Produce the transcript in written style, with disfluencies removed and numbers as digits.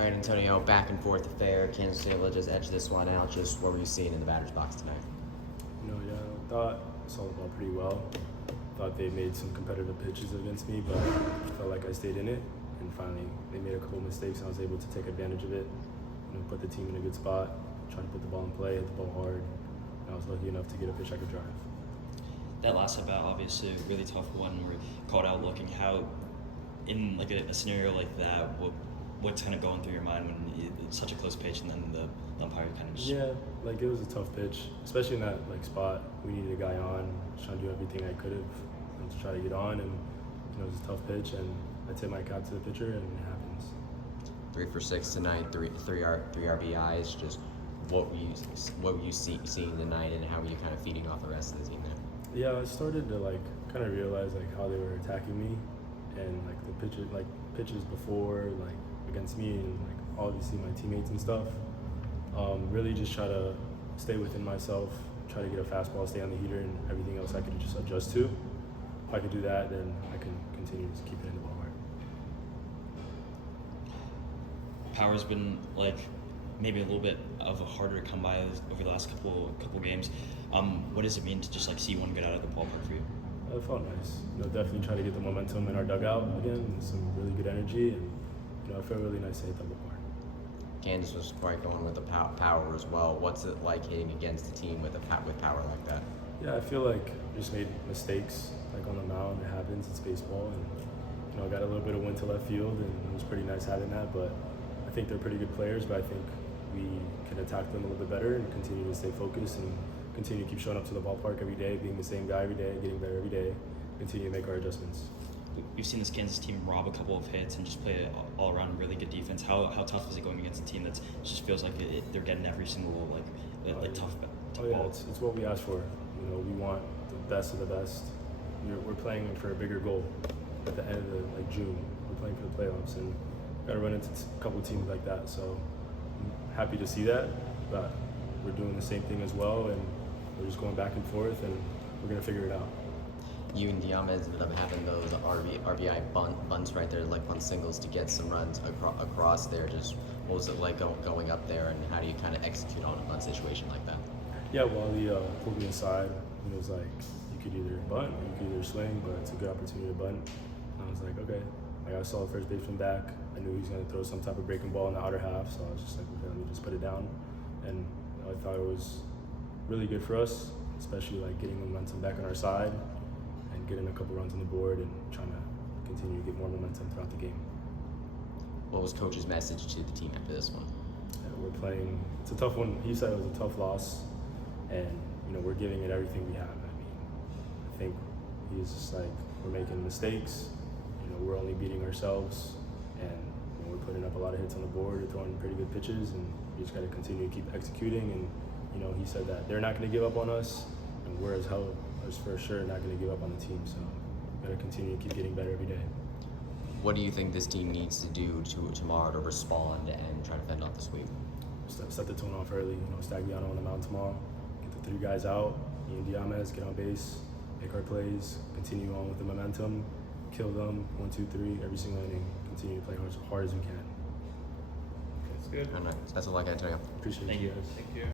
All right, Antonio, back and forth affair. Kansas State will just edge this one out. Just what were you seeing in the batter's box tonight? I thought I saw the ball pretty well. Thought they made some competitive pitches against me, but I felt like I stayed in it. And finally, they made a couple mistakes, and I was able to take advantage of it. Put the team in a good spot, try to put the ball in play, hit the ball hard. And I was lucky enough to get a pitch I could drive. That last at bat, obviously, a really tough one. We're caught out looking. How, in like a scenario like that, what's kind of going through your mind when it's such a close pitch and then the umpire kind of just... Yeah, it was a tough pitch, especially in that spot. We needed a guy on, trying to do everything I could have to try to get on, and it was a tough pitch, and I tip my cap to the pitcher, and it happens. 3 for 6 tonight, three RBIs. Just what were you seeing tonight, and how were you kind of feeding off the rest of the team there? Yeah, I started to kind of realize how they were attacking me, and the pitches before against me, and obviously my teammates and stuff. Really just try to stay within myself, try to get a fastball, stay on the heater, and everything else I could just adjust to. If I could do that, then I can continue to keep hitting the ball hard. Power's been maybe a little bit of a harder to come by over the last couple games. What does it mean to just see one get out of the ballpark for you? It felt nice. Definitely try to get the momentum in our dugout again, some really good energy, and it felt really nice to hit the ballpark. Kansas was quite going with the power as well. What's it like hitting against a team with power like that? Yeah, I feel like I just made mistakes on the mound. It happens. It's baseball, and I got a little bit of wind to left field, and it was pretty nice having that. But I think they're pretty good players. But I think we can attack them a little bit better and continue to stay focused and continue to keep showing up to the ballpark every day, being the same guy every day, getting better every day. Continue to make our adjustments. We've seen this Kansas team rob a couple of hits and just play all-around really good defense. How tough is it going against a team that just feels like they're getting every single tough Oh yeah, ball? it's what we asked for. We want the best of the best. We're playing for a bigger goal at the end of June. We're playing for the playoffs, and got to run into a couple teams like that. So I'm happy to see that, but we're doing the same thing as well, and we're just going back and forth, and we're gonna figure it out. You and Diamez ended up having those RBI bunts right there, bunt singles to get some runs across there. Just what was it like going up there, and how do you kind of execute on a bunt situation like that? Yeah, well, he pulled me aside. He was like, you could either bunt or you could either swing, but it's a good opportunity to bunt. And I was like, okay. I saw the first baseman back. I knew he was going to throw some type of breaking ball in the outer half, so I was just like, okay, let me just put it down. And I thought it was really good for us, especially getting momentum back on our side and getting a couple runs on the board and trying to continue to get more momentum throughout the game. What was Coach's message to the team after this one? We're playing, it's a tough one. He said it was a tough loss, and we're giving it everything we have. I think he's just we're making mistakes. We're only beating ourselves, and we're putting up a lot of hits on the board, we're throwing pretty good pitches, and we just got to continue to keep executing. And he said that they're not going to give up on us, and we're as for sure not going to give up on the team. So we got to continue to keep getting better every day. What do you think this team needs to do tomorrow to respond and try to fend off the sweep? Set the tone off early. Stagliano on the mound tomorrow. Get the 3 guys out. Me and Diamez get on base, make our plays, continue on with the momentum, kill them 1, 2, 3 every single inning. Continue to play as hard as we can. That's good. That's all I got, Antonio. Appreciate Thank you you. guys. Thank you.